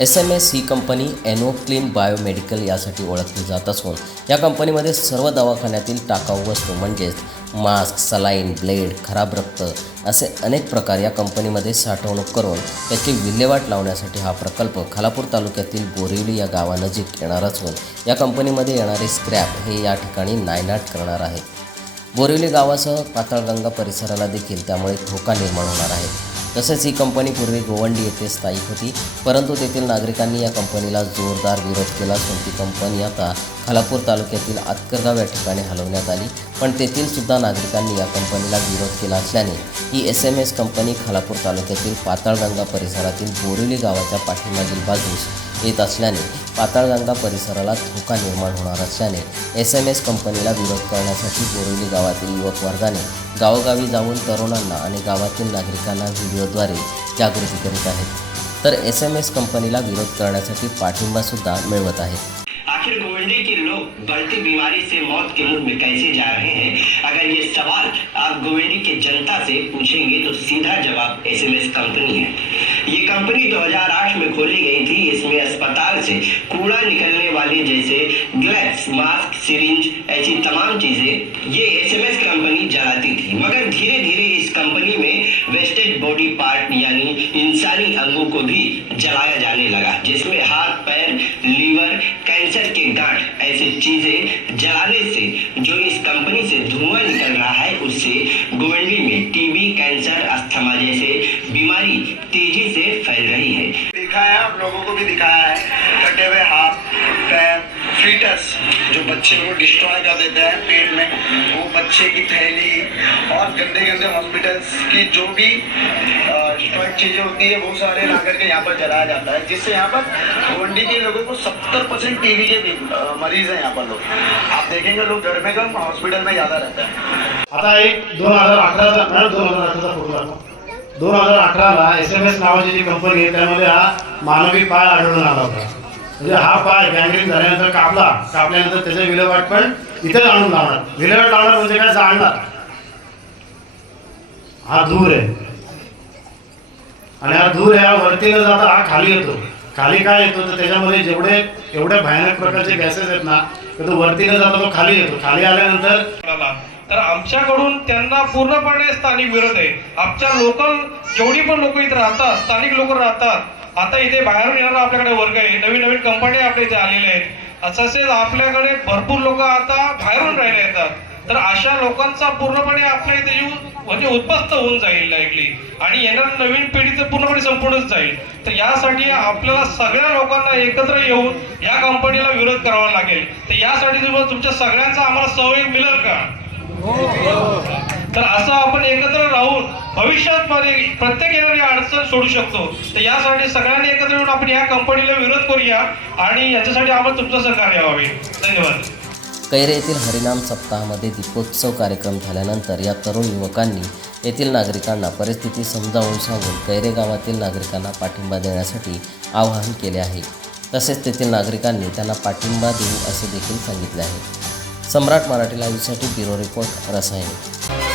S M S ही company एनो clean biomedical यासाठी ओळखली जात असून या कंपनीमध्ये सर्व दवाखान्यातील टाकाऊ वस्तू म्हणजेच मास्क सलाईन ब्लेड खराब रक्त असे अनेक प्रकार या कंपनीमध्ये साठवणूक करून त्याची विल्हेवाट लावण्यासाठी हा प्रकल्प खालापूर तालुक्यातील बोरिवली या गावानजीक येणार असून या कंपनीमध्ये येणारे स्क्रॅप हे या ठिकाणी नायनाट करणार आहे बोरिवली गावासह पाताळगंगा परिसराला देखील त्यामुळे धोका निर्माण होणार आहे. तसेच ही कंपनी पूर्वी गोवंडी येथे स्थायिक होती परंतु तेथील नागरिकांनी या कंपनीला जोरदार विरोध केला. असून ती कंपनी आता खालापूर तालुक्यातील आतकरगाव या ठिकाणी हलवण्यात आली पण तेथील सुद्धा नागरिकांनी या कंपनीला विरोध केला असल्याने ही S M S company Khalapur तालुक्यातील पाताळगंगा परिसरातील बोरिवली गावाच्या पाठीमागील बाजूस येत असल्याने पाताळगंगा परिसराला धोका निर्माण होणार असल्याने एस एम एस कंपनीला विरोध करण्यासाठी बोरिवली गावातील युवक वर्गाने गावोगावी जाऊन तरुणांना आणि गावातील नागरिकांना व्हिडिओद्वारे जागृती करीत आहेत. तर एस एम एस कंपनीला विरोध करण्यासाठी पाठिंबासुद्धा मिळवत आहेत आखिर गोविंदी के लोग बढ़ती बीमारी से मौत के मुंह में कैसे जा रहे हैं? अगर ये सवाल आप गोविंदी के जनता से पूछेंगे तो सीधा जवाब एसएमएस कंपनी है। ये कंपनी 2008 में खोली गई थी। इसमें अस्पताल से कूड़ा निकलने वाली जैसे ग्लव्स मास्क, सिरिंज, ऐसी तमाम चीज़ें ये एसएमएस कंपनी जलाती थी। मगर धीरे धीरे इस कंपनी में वेस्टेज बॉडी पार्ट यानी इंसानी अंगों को भी जलाया जाने लगा, जिसमें हाथ, पैर, लीवर, कैंसर के गांठ ऐसी चीज़ें जलाने से जो इस कंपनी से धुआँ निकल रहा है, उससे गोवंडी में टीबी, कैंसर, अस्थमा जैसे बीमारी तेज़ी से फैल रही है। दिखाया है आप लोगों को भी दिखाया है। कटे हुए हाथ पैर फीटस जो बच्चे को डिस्ट्रॉय कर देते हैं पेट में वो बच्चे की थैली और गंदे गंदे हॉस्पिटल्स की जो भी डिस्ट्रॉयड चीज़ें होती है वो सारे ला करके यहाँ पर जलाया जाता है जिससे यहाँ पर भिवंडी के लोगों को सत्तर परसेंट टीवी के भी, मरीज़ हैं यहाँ पर लोग। आप देखेंगे लोग घर में कम हॉस्पिटल में ज़्यादा रहता है। आता एक दोन हज़ार मॅडम दोन हज़ार दोन हजार अठराला एस एम एस नावाची जी कंपनी आहे त्यामध्ये हा मानवी पाय आढळून आला होता. म्हणजे हा पाय गँग्रीन झाल्यानंतर कापला. कापल्यानंतर त्याचे विल्हेवाट पण इथेच आणून लावणार. विल्हेवाट लावणार म्हणजे काय? जाणणार हा धूर आहे. आणि हा धूर ह्या वरती न जाता हा खाली येतो. खाली काय येतो? तर त्याच्यामध्ये जेवढे एवढ्या भयानक प्रकारचे गॅसेस आहेत ना तर तो वरती न जाता तो खाली येतो. खाली आल्यानंतर तर आमच्याकडून त्यांना पूर्णपणे स्थानिक विरोध आहे. आमच्या लोकल जेवढी पण लोक इथे राहतात स्थानिक लोक राहतात आता इथे बाहेरून येणारा आपल्याकडे वर्ग आहे. नवीन नवीन कंपन्या आपल्या इथे आलेल्या आहेत. तसेच आपल्याकडे भरपूर लोक आता बाहेरून राहिले येतात. तर अशा लोकांचा पूर्णपणे आपल्या इथे येऊन म्हणजे उद्ध्वस्त होऊन जाईल लाईकली आणि येणाऱ्या नवीन पिढी तर पूर्णपणे संपूर्णच जाईल. तर यासाठी आपल्याला सगळ्या लोकांना एकत्र येऊन या कंपनीला विरोध करावा लागेल. तर यासाठी तुम्हाला तुमच्या सगळ्यांचा आम्हाला सहयोग मिळेल का? तर असं आपण एकत्र राहून भविष्यात मध्ये प्रत्येक येणारी अडचण सोडू शकतो. तर यासाठी सगळ्यांनी एकत्र येऊन आपण या कंपनीला विरोध करूया आणि याच्यासाठी आपण तुमचं सहकार्य व्हावे धन्यवाद. कैरे येथील हरिनाम सप्ताहामध्ये दीपोत्सव कार्यक्रम झाल्यानंतर या तरुण युवकांनी येथील नागरिकांना परिस्थिती समजावून सांगून कैरे गावातील नागरिकांना पाठिंबा देण्यासाठी आवाहन केले आहे. तसेच तेथील नागरिकांनी त्यांना पाठिंबा देऊ असे देखील सांगितले आहे. सम्राट मराठी लाईव्हसाठी ब्युरो रिपोर्ट रसायन.